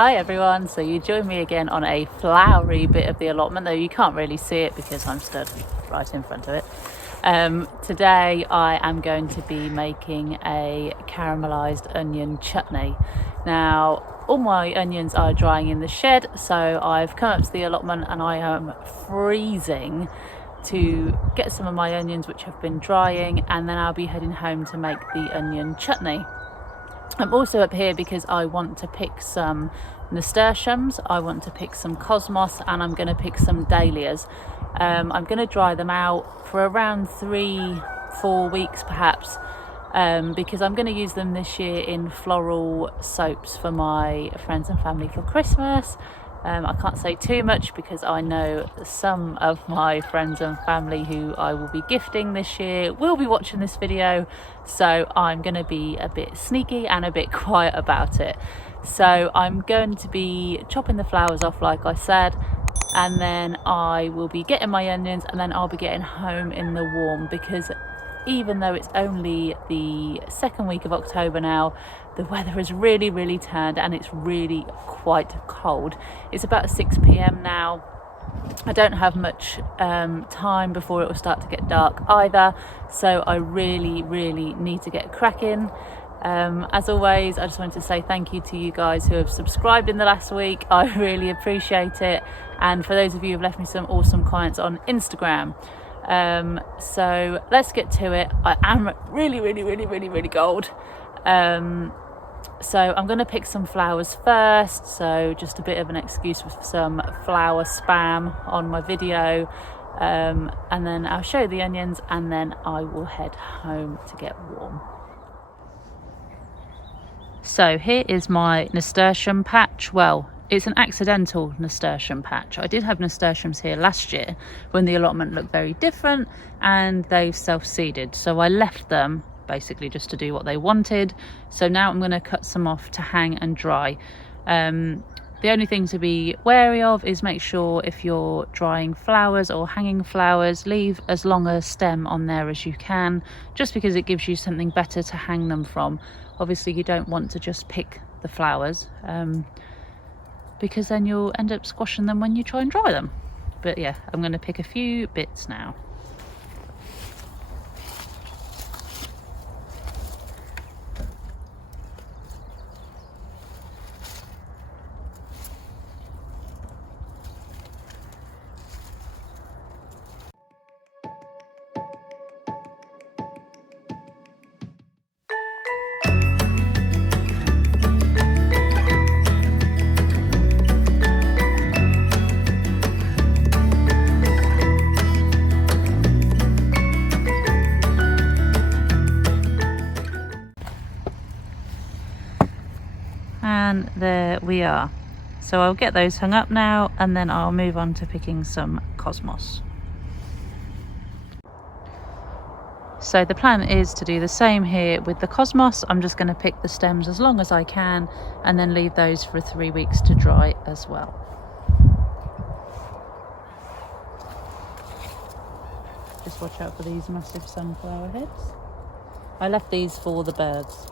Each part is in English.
Hi everyone, so you join me again on a flowery bit of the allotment, though you can't really see it because I'm stood right in front of it. Today I am going to be making a caramelised onion chutney. Now all my onions are drying in the shed, so I've come up to the allotment and I am freezing to get some of my onions which have been drying, and then I'll be heading home to make the onion chutney. I'm also up here because I want to pick some nasturtiums, I want to pick some cosmos, and I'm going to pick some dahlias. I'm going to dry them out for around 3-4 weeks perhaps, because I'm going to use them this year in floral soaps for my friends and family for Christmas. I can't say too much because I know some of my friends and family who I will be gifting this year will be watching this video, so I'm going to be a bit sneaky and a bit quiet about it. So I'm going to be chopping the flowers off like I said, and then I will be getting my onions, and then I'll be getting home in the warm, because even though it's only the second week of October now, the weather has really turned and it's really quite cold. It's about 6 p.m. now. I don't have much time before it will start to get dark either, so I really need to get cracking. As always, I just wanted to say thank you to you guys who have subscribed in the last week. I really appreciate it, and for those of you who have left me some awesome comments on Instagram. So let's get to it. I am really cold. So I'm going to pick some flowers first, so just a bit of an excuse for some flower spam on my video, and then I'll show you the onions, and then I will head home to get warm. So here is my nasturtium patch. Well, it's an accidental nasturtium patch. I did have nasturtiums here last year when the allotment looked very different and they've self-seeded, so I left them basically just to do what they wanted. So now I'm going to cut some off to hang and dry. The only thing to be wary of is make sure if you're drying flowers or hanging flowers, leave as long a stem on there as you can, just because it gives you something better to hang them from. Obviously you don't want to just pick the flowers, because then you'll end up squashing them when you try and dry them. But yeah, I'm going to pick a few bits now. And there we are. So I'll get those hung up now, and then I'll move on to picking some cosmos. So the plan is to do the same here with the cosmos. I'm just going to pick the stems as long as I can and then leave those for 3 weeks to dry as well. Just watch out for these massive sunflower heads. I left these for the birds.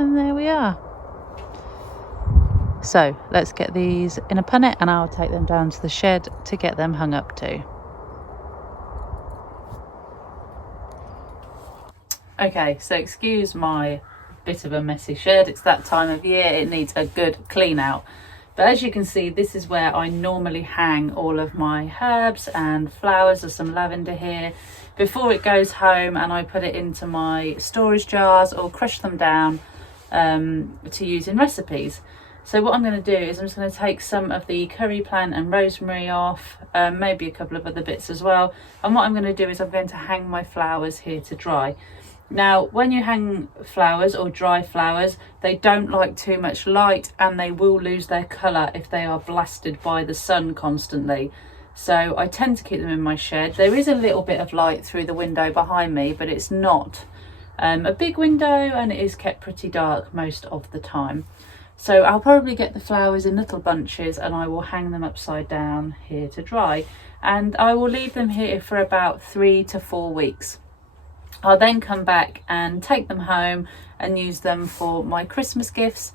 And there we are. So let's get these in a punnet and I'll take them down to the shed to get them hung up too. Okay, so excuse my bit of a messy shed. It's that time of year, it needs a good clean out. But as you can see, this is where I normally hang all of my herbs and flowers. There's some lavender here before it goes home, and I put it into my storage jars or crush them down to use in recipes. So what I'm going to do is I'm just going to take some of the curry plant and rosemary off, maybe a couple of other bits as well. And what I'm going to do is I'm going to hang my flowers here to dry. Now, when you hang flowers or dry flowers, they don't like too much light and they will lose their colour if they are blasted by the sun constantly. So I tend to keep them in my shed. There is a little bit of light through the window behind me, but it's not a big window and it is kept pretty dark most of the time. So I'll probably get the flowers in little bunches and I will hang them upside down here to dry. And I will leave them here for about 3 to 4 weeks. I'll then come back and take them home and use them for my Christmas gifts.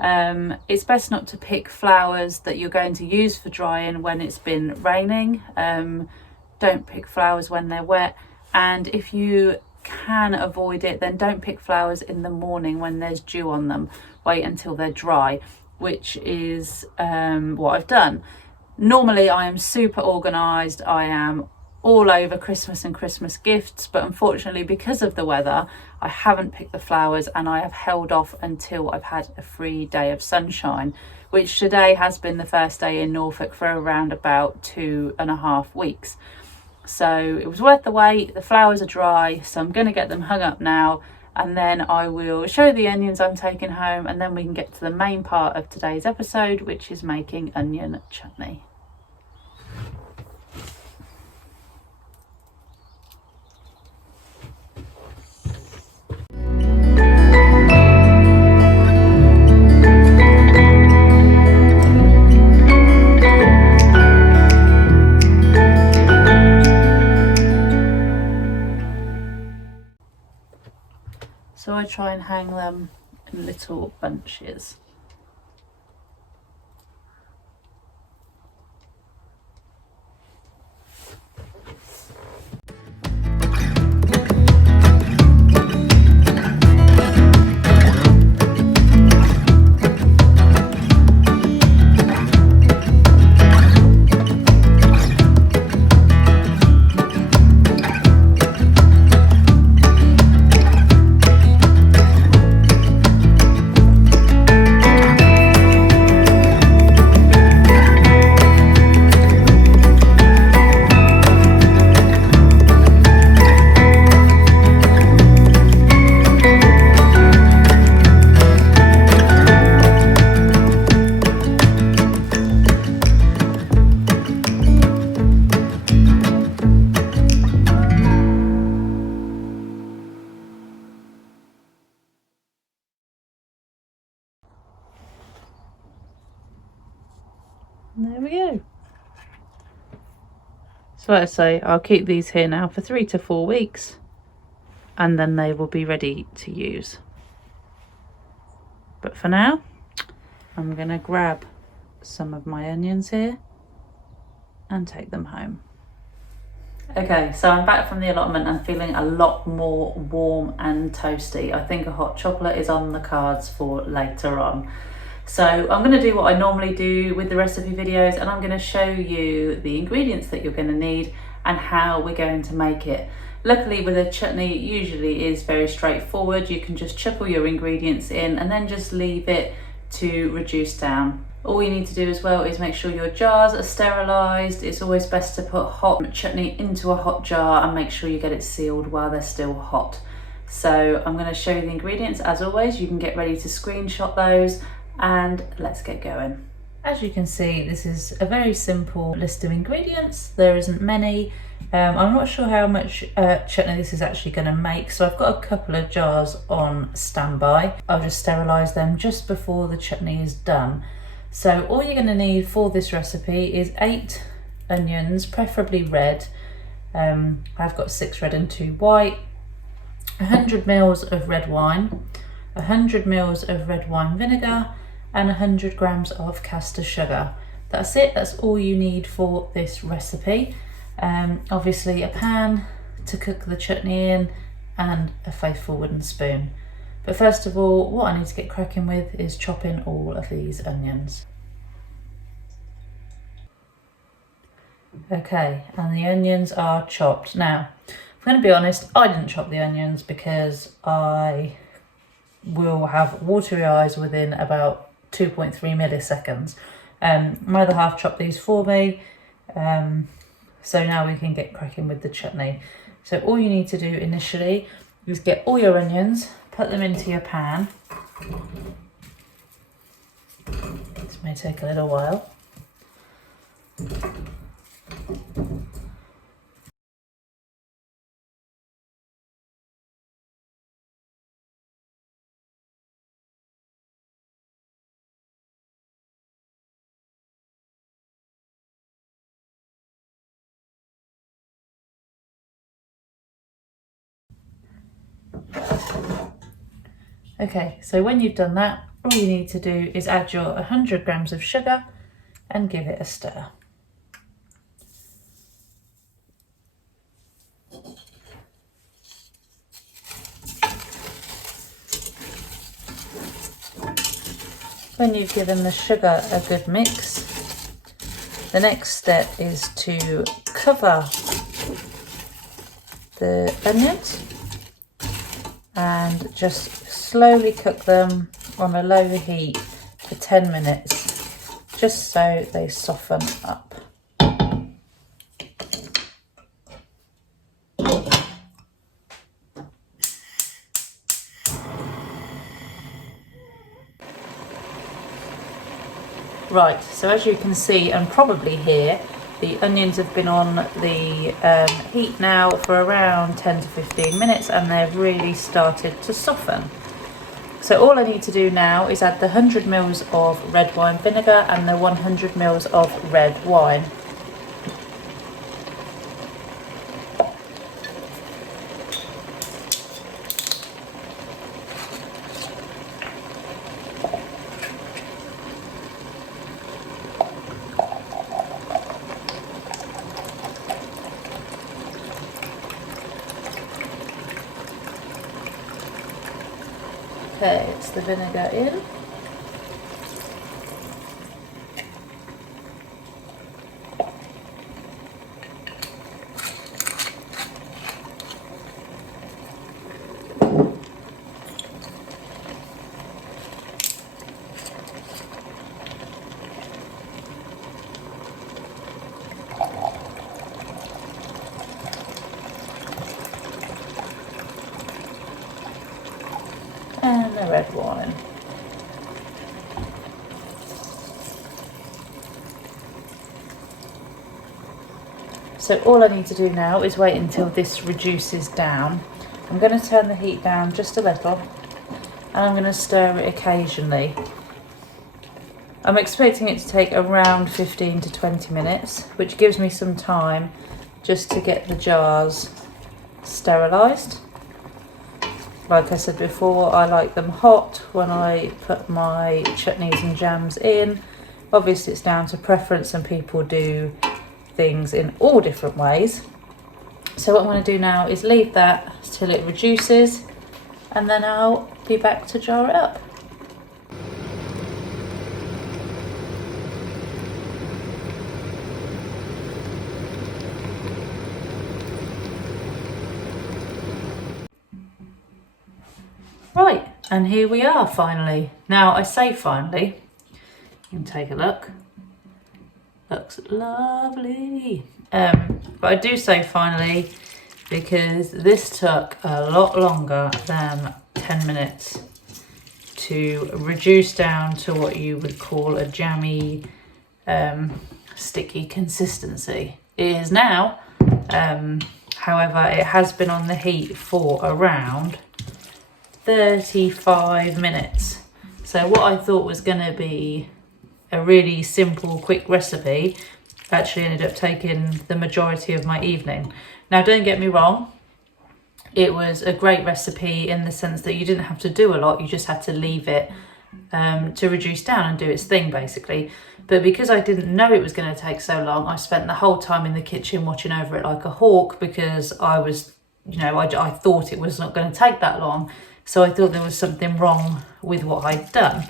It's best not to pick flowers that you're going to use for drying when it's been raining. Don't pick flowers when they're wet. And if you can avoid it, then don't pick flowers in the morning when there's dew on them. Wait until they're dry, which is what I've done. Normally I am super organised. I am all over Christmas and Christmas gifts, but unfortunately because of the weather I haven't picked the flowers and I have held off until I've had a free day of sunshine, which today has been the first day in Norfolk for around about 2.5 weeks. So it was worth the wait. The flowers are dry, so I'm going to get them hung up now, and then I will show the onions I'm taking home, and then we can get to the main part of today's episode, which is making onion chutney. So I try and hang them in little bunches. And there we go. So like I say, I'll keep these here now for 3 to 4 weeks and then they will be ready to use. But for now, I'm going to grab some of my onions here and take them home. Okay, so I'm back from the allotment and feeling a lot more warm and toasty. I think a hot chocolate is on the cards for later on. So I'm going to do what I normally do with the recipe videos, and I'm going to show you the ingredients that you're going to need and how we're going to make it. Luckily with a chutney, it usually is very straightforward. You can just chuck all your ingredients in and then just leave it to reduce down. All you need to do as well is make sure your jars are sterilised. It's always best to put hot chutney into a hot jar and make sure you get it sealed while they're still hot. So I'm going to show you the ingredients. As always, you can get ready to screenshot those and let's get going. As you can see, this is a very simple list of ingredients. There isn't many. I'm not sure how much chutney this is actually going to make, so I've got a couple of jars on standby. I'll just sterilise them just before the chutney is done. So all you're going to need for this recipe is 8 onions, preferably red. I've got 6 red and 2 white, 100 ml of red wine, 100 ml of red wine vinegar, and 100 grams of caster sugar. That's it, that's all you need for this recipe. Obviously a pan to cook the chutney in and a faithful wooden spoon. But first of all, what I need to get cracking with is chopping all of these onions. Okay, and the onions are chopped. Now, I'm going to be honest, I didn't chop the onions because I will have watery eyes within about 2.3 milliseconds. My other half chopped these for me, so now we can get cracking with the chutney. So all you need to do initially is get all your onions, put them into your pan. This may take a little while. Okay, so when you've done that, all you need to do is add your 100 grams of sugar and give it a stir. When you've given the sugar a good mix, the next step is to cover the onions and just slowly cook them on a low heat for 10 minutes, just so they soften up. Right, so as you can see and probably hear, the onions have been on the heat now for around 10 to 15 minutes and they've really started to soften. So all I need to do now is add the 100 ml of red wine vinegar and the 100 ml of red wine. Okay, it's the vinegar in. And the red wine. So all I need to do now is wait until this reduces down. I'm going to turn the heat down just a little and I'm going to stir it occasionally. I'm expecting it to take around 15 to 20 minutes, which gives me some time just to get the jars sterilised. Like I said before, I like them hot when I put my chutneys and jams in. Obviously it's down to preference and people do things in all different ways. So what I'm going to do now is leave that till it reduces and then I'll be back to jar it up. Right, and here we are finally. Now I say finally, you can take a look. Looks lovely. But I do say finally because this took a lot longer than 10 minutes to reduce down to what you would call a jammy, sticky consistency. It is now, however, it has been on the heat for around 35 minutes. So what I thought was going to be a really simple, quick recipe actually ended up taking the majority of my evening. Now, don't get me wrong, it was a great recipe in the sense that you didn't have to do a lot, you just had to leave it to reduce down and do its thing basically. But because I didn't know it was going to take so long, I spent the whole time in the kitchen watching over it like a hawk because I was, you know, I thought it was not going to take that long. So I thought there was something wrong with what I'd done.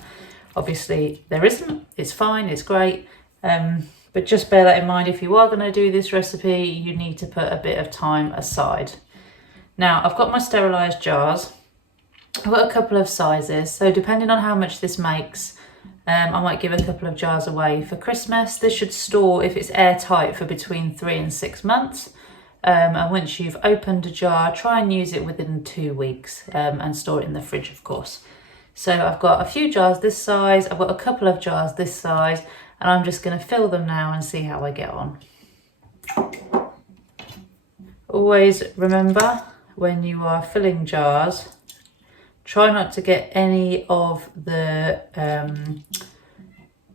Obviously there isn't, it's fine, it's great. But just bear that in mind, if you are going to do this recipe, you need to put a bit of time aside. Now I've got my sterilised jars. I've got a couple of sizes, so depending on how much this makes, I might give a couple of jars away for Christmas. This should store, if it's airtight, for between 3 and 6 months. And once you've opened a jar, try and use it within 2 weeks, and store it in the fridge, of course. So I've got a few jars this size, I've got a couple of jars this size, and I'm just going to fill them now and see how I get on. Always remember, when you are filling jars, try not to get any of the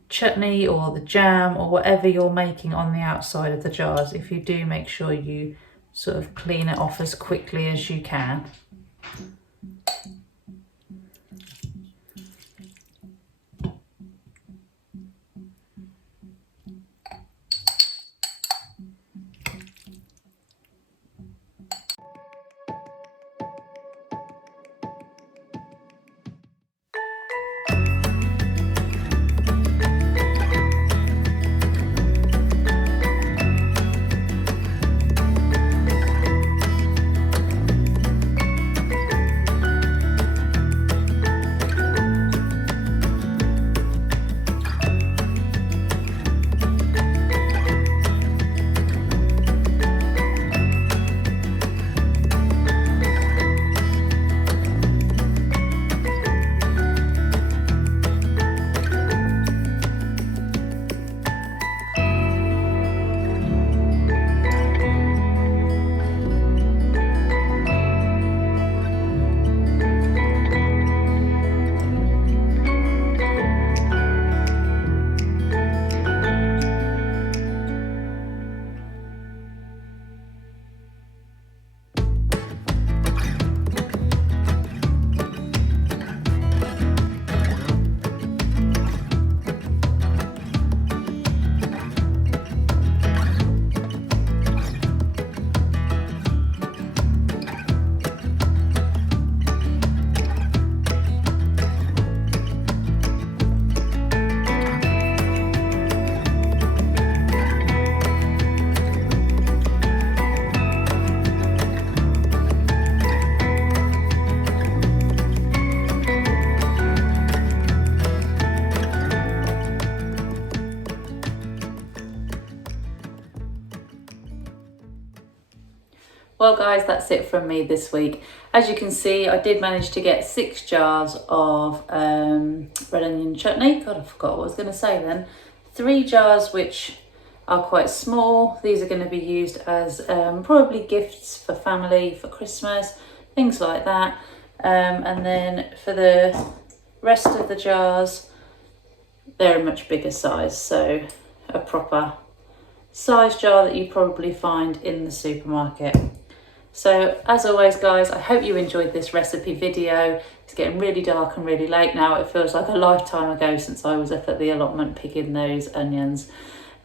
chutney or the jam or whatever you're making on the outside of the jars. If you do, make sure you sort of clean it off as quickly as you can. Well guys, that's it from me this week. As you can see, I did manage to get 6 jars of red onion chutney. God, I forgot what I was going to say then. 3 jars which are quite small. These are going to be used as probably gifts for family, for Christmas, things like that. And then for the rest of the jars, they're a much bigger size. So a proper size jar that you probably find in the supermarket. So as always guys, I hope you enjoyed this recipe video. It's getting really dark and really late now. It feels like a lifetime ago since I was up at the allotment picking those onions.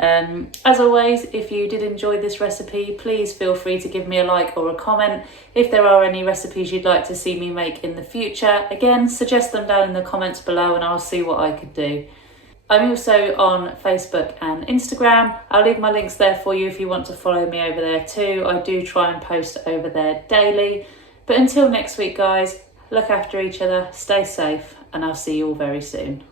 As always, if you did enjoy this recipe, please feel free to give me a like or a comment. If there are any recipes you'd like to see me make in the future, again, suggest them down in the comments below and I'll see what I could do. I'm also on Facebook and Instagram. I'll leave my links there for you if you want to follow me over there too. I do try and post over there daily. But until next week guys, look after each other, stay safe, and I'll see you all very soon.